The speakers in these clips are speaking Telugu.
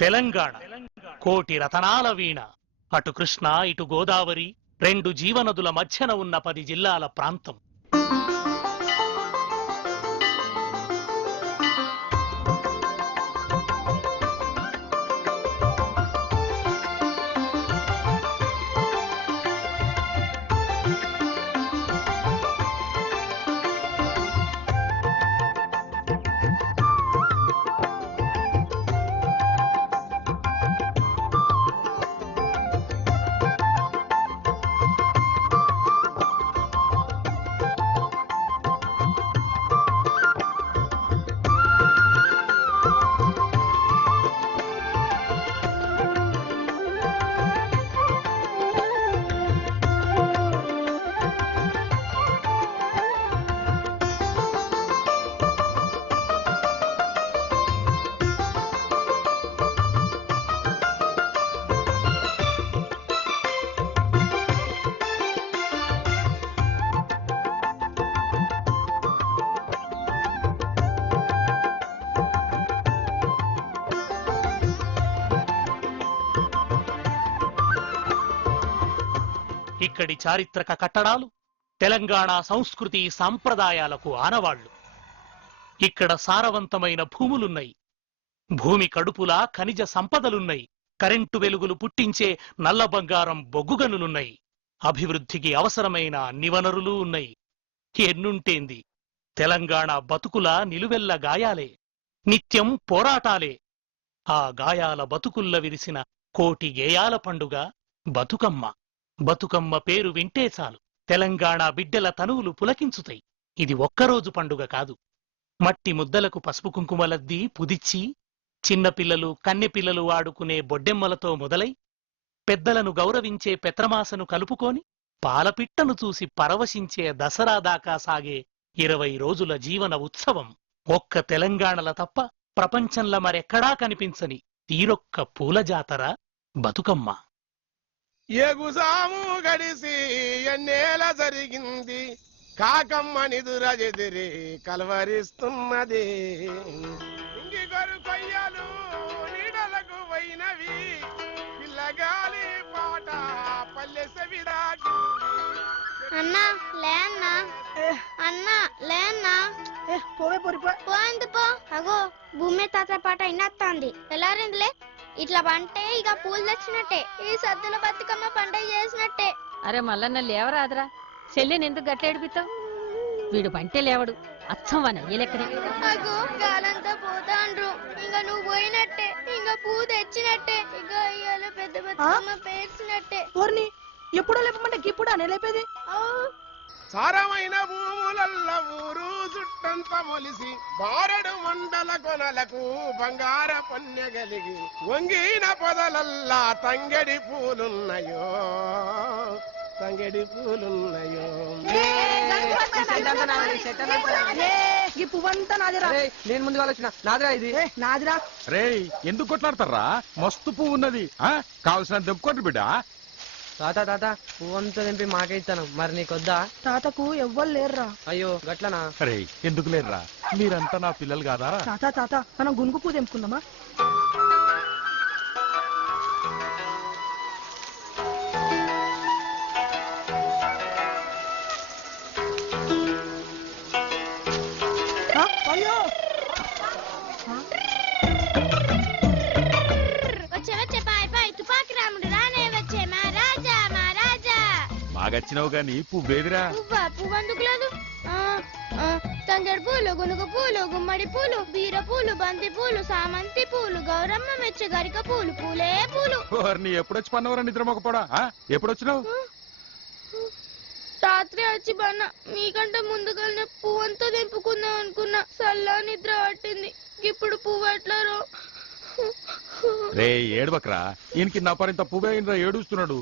తెలంగాణ కోటి రతనాల వీణ. అటు కృష్ణ ఇటు గోదావరి రెండు జీవనదుల మధ్యన ఉన్న 10 జిల్లాల ప్రాంతం. ఇక్కడి చారిత్రక కట్టడాలు తెలంగాణ సంస్కృతి సాంప్రదాయాలకు ఆనవాళ్లు. ఇక్కడ సారవంతమైన భూములున్నాయి. భూమి కడుపులా ఖనిజ సంపదలున్నాయి. కరెంటు వెలుగులు పుట్టించే నల్ల బంగారం బొగ్గుగనులున్నాయి. అభివృద్ధికి అవసరమైన అన్ని వనరులు ఉన్నాయి. ఎన్నుంటేంది, తెలంగాణ బతుకుల నిలువెల్ల గాయాలే, నిత్యం పోరాటాలే. ఆ గాయాల బతుకుల్ల విరిసిన కోటి గేయాల పండుగ బతుకమ్మ. బతుకమ్మ పేరు వింటే చాలు తెలంగాణ బిడ్డల తనువులు పులకించుతాయి. ఇది ఒక్కరోజు పండుగ కాదు. మట్టి ముద్దలకు పసుపు కుంకుమలద్ది పుదిచ్చి చిన్నపిల్లలు కన్నెపిల్లలు ఆడుకునే బొడ్డెమ్మలతో మొదలై పెద్దలను గౌరవించే పెత్రమాసను కలుపుకొని పాలపిట్టను చూసి పరవశించే దసరా దాకా సాగే 20 రోజుల జీవన ఉత్సవం. ఒక్క తెలంగాణల తప్ప ప్రపంచంలో మరెక్కడా కనిపించని తీరొక్క పూల జాతర బతుకమ్మ. ఎగుసాము గడిసి ఎన్నేల జరిగింది, కాకమ్మ నిదురజెదిరి కలవరిస్తున్నది. ఇంగిగొరు కొయ్యలు నీడలకు పోయినవి, పిల్లగాలి పాట పల్లె సెవిదాకి. అన్నా లే అన్నా, అన్నా లే అన్నా. పోవే పోయింది పో. అగో భూమి తాత పాట అయినత్తాంది. ఎలారిందిలే ఇట్లా పంటే ఇక పూలు తెచ్చినట్టే, ఈ సద్దుల బతుకమ్మ పండుగ చేసినట్టే. అరే మల్లన్న లేవరాదురా, చెల్లిని ఎందుకు గట్ల ఏడిపిస్తావు? వీడు పంటే లేవడు, అచ్చం వన ఏ లెక్కనే. అగో గాలంతా పోతాండ్రు, ఇంకా నువ్వు పోయినట్టే, ఇంకా పూ తెచ్చినట్టే, ఇక ఇయ్యాల పెద్ద బతుకమ్మ పేర్చినట్టే. ఎప్పుడో లేపమంటే ఇప్పుడు అనే లేపేది. సారమైన భూములల్ల ఊరు చుట్టంత మొలిసి బారడు మండల కొనలకు బంగార పన్నె కలిగి వంగిన పొదలల్లా తంగెడి పూలున్నాయో, తంగెడి పూలున్నాయో. ఈ పువ్వంతా నాదిరా. నేను ముందుగా వచ్చిన నాదిరా, ఇది నాదిరా. రే ఎందుకు కొట్లాడతారా? మస్తు పువ్వు ఉన్నది, కావలసిన దెబ్బకొట్టు బిడ్డ. తాత తాత పువ్వంతా తెంపి మాకే ఇస్తాను, మరి నీకొద్దా? తాతకు ఎవ్వరు లేరురా. అయ్యో గట్లనా? రే ఎందుకు లేరురా, మీరంతా నా పిల్లలు కాదా? తాత మనం గునుగు పువ్వు తెంపుకుందామా? అయ్యో వచ్చే పాయ్ తుపాకి రాముడు రానే వచ్చే మహారాజా మహారాజా. బాగచ్చినావు గాని పువ్వేదిరా? పువ్వందుకు లేదు. తంగేడు పూలు, గునుగు పూలు, గుమ్మడి పూలు, బీర పూలు, బంతి పూలు, సామంతి పూలు, గౌరమ్మ మెచ్చ గరిక పూలు, పూలే పూలు. నీ ఎప్పుడొచ్చి పన్నవరా నిద్ర మొక్కపోడా? ఎప్పుడొచ్చినావు? రాత్రి వచ్చి బన్న, మీకంటే ముందుగానే పువ్వంతా తెంపుకుందాం అనుకున్నా. సల్లా నిద్ర పట్టింది. ఇప్పుడు పువ్వు ఎట్లారో. రే ఏడుబక్రా, ఈయనకి నా పరింత పువ్వే ఏడుస్తున్నాడు.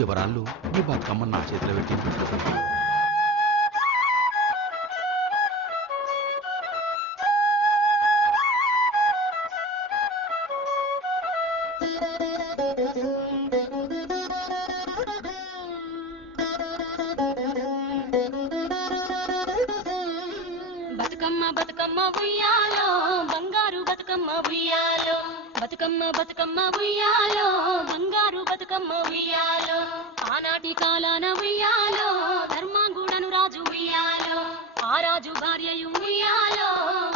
ఎవరాళ్ళు ఈ బతుకమ్మ నా చేతిలో పెట్టింది. బతుకమ్మ బతుకమ్మ ఉయ్యాలో బంగారు బతుకమ్మ ఉయ్యాలో బతుకమ్మ బతుకమ్మ ఉయ్యాలో బంగారు బతుకమ్మ ఉయ్యాలో ఆనాటి కాలాన ఉయ్యాలో ధర్మాంగుడను రాజు ఉయ్యాలో ఆ రాజు భార్యయు ఉయ్యాలో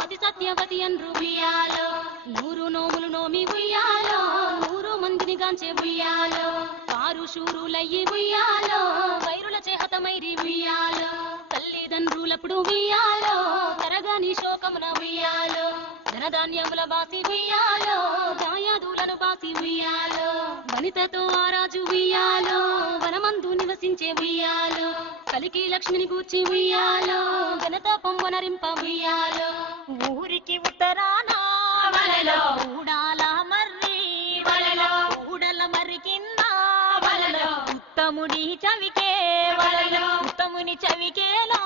అతి సత్యవతి అన్రు ఉయ్యాలో 100 నోములు నోమి ఉయ్యాలో 100 మందిని గాంచే ఉయ్యాలో కారు శూరులయ్యి ఉయ్యాలో వైరుల చేహతమైరి ఉయ్యాలో తల్లిదండ్రులప్పుడు ఉయ్యాలో తరగని శోకమున ఉయ్యాలో ధనధాన్యముల బాసి ఉయ్యాలో దాయాదులను బాసి ఉయ్యాలో వనితతో ఆ రాజు ఉయ్యాలో వనమందు నివసించే ఉయ్యాలో కలికి లక్ష్మిని కూర్చి ఉయ్యాలో ఘనత పొంగనరింప ఉయ్యాలో ఊరికి ఉత్తరాన వలలో ఊడాల మర్రి వలలో ఊడల మర్రి కింద వలలో ఉత్తముని చవికే వలలో ఉత్తముని చవికేలో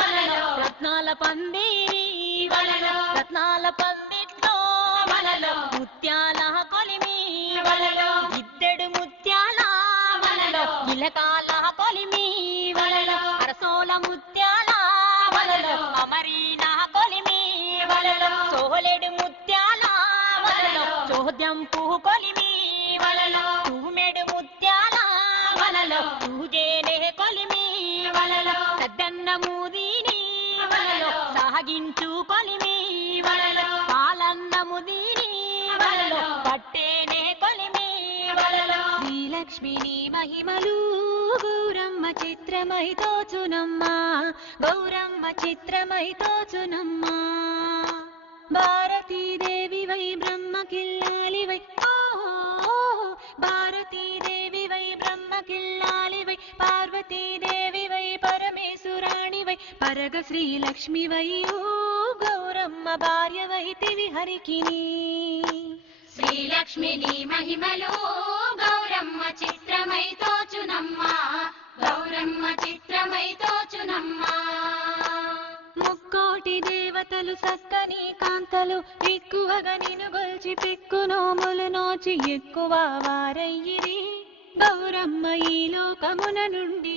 వలలో రత్నాల పందిరి వలలో రత్నాల పందిట్లో వలలో ముత్యాల కొలిమి వలలో ఇద్దడు ముత్యాల వలలో ఇలకాల కొలిమి వలలో అరసోల ముత్యాల వలలో అమరీన కొలిమి వలలో సోలెడు ముత్యాల వలలో చోద్యం పువ్వు కొలిమి వలలో తూమెడు ముత్యాల వలలో తూజేనే కొలిమి వలలో సద్దన్న మూదిని వలలో సాగించు కొలిమి వలలో పాలన్న ముదిని వలలో పట్టేనే కొలిమి వలలో శ్రీలక్ష్మిని మహిమలు గౌరమ్మ చిత్రమై తోచునమ్మా గౌరమ్మ చిత్రమై తోచునమ్మా భారతీదేవి వై బ్రహ్మ కిల్లాలి వై భారతీదేవి వై బ్రహ్మ కిల్లాలి వై పార్వతీదేవి వై పరమేశ్వరాణి వై పరగ శ్రీలక్ష్మి వై గౌరమ్మ భార్య వైతివి హరికిని శ్రీలక్ష్మిని మహిమలు గౌరమ్మ చిత్రమై తోచునమ్మా గౌరమ్మ చిత్రమై తోచునమ్మా ముక్కోటి దేవతలు సక్కని కాంతలు ఎక్కువగా నిన్ను గొల్చి పెక్కు నోములు నోచి ఎక్కువ వారయ్యిరి గౌరమ్మ ఈ లోకమున నుండి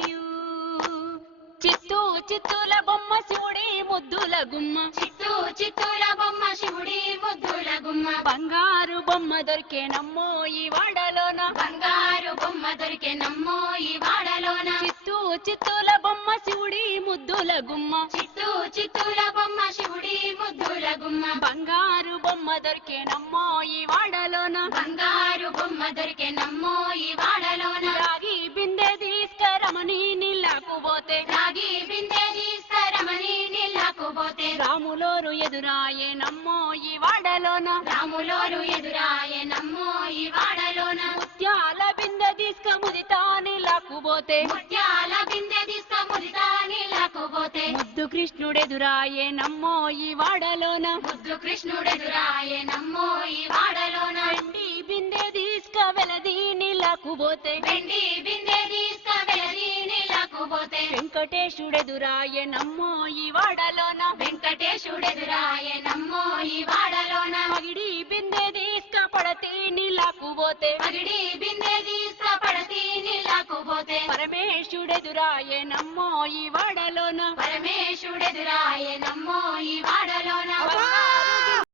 చిత్తూ చిత్తుల బొమ్మ శివుడి ముద్దుల గుమ్మ చిత్తూ చిత్తూల బొమ్మ శివుడి ముద్దుల గుమ్మ బంగారు బొమ్మ దొరికేనమ్మో ఈ వాడలోన బంగారు బొమ్మ దొరికే నమ్మో ఈ వాడలోన చిత్తూ చిత్తుల బొమ్మ శివుడి ముద్దుల గుమ్మ చిత్తూ చిత్తూల బొమ్మ శివుడి ముద్దుల గుమ్మ బంగారు బొమ్మ దొరికేనమ్మో ఈ వాడలోన బంగారు బొమ్మ దొరికే నమ్మో ఈ వాడలోన రాగి బిందె తీసుకరమని నీళ్ళకు పోతే రాగి బిందె తీసుకరమని నీళ్ళకు పోతే రాములోరు ఎదురాయే నమ్మో ఈ వాడలోన రాములోరు ఎదురాయే నమ్మో ఈ వాడలోన ముత్యాల బిందె తీసుక ముదితా నీళ్ళకు పోతే ముత్యాల బిందె తీసుక ముదితా నీళ్ళకు పోతే ముద్దు కృష్ణుడెదురాయే నమ్మో ఈ వాడలోన ముద్దు కృష్ణుడెదురాయే నమ్మో ఈ వాడలోన వెండి బిందె తీసుక వెలది నీళ్ళకు పోతే వెండి బిందె తీసుక వెలది నీళ్ళకు పోతే వెంకటేశుడెదురాయే నమ్మో ఈ వాడలోన వెంకటేశుడెదురాయే నమ్మో ఈ వాడలోన పగిడి బిందె తీసుక పడతి నీళ్ళకు పోతే పగిడి బిందె తీసుక పడతి నీళ్ళకు పోతే పరమేశుడెదురాయే నమ్మో ఈ వాడలోన పరమేశుడెదురాయే నమ్మో ఈ వాడలోన అబ్బా!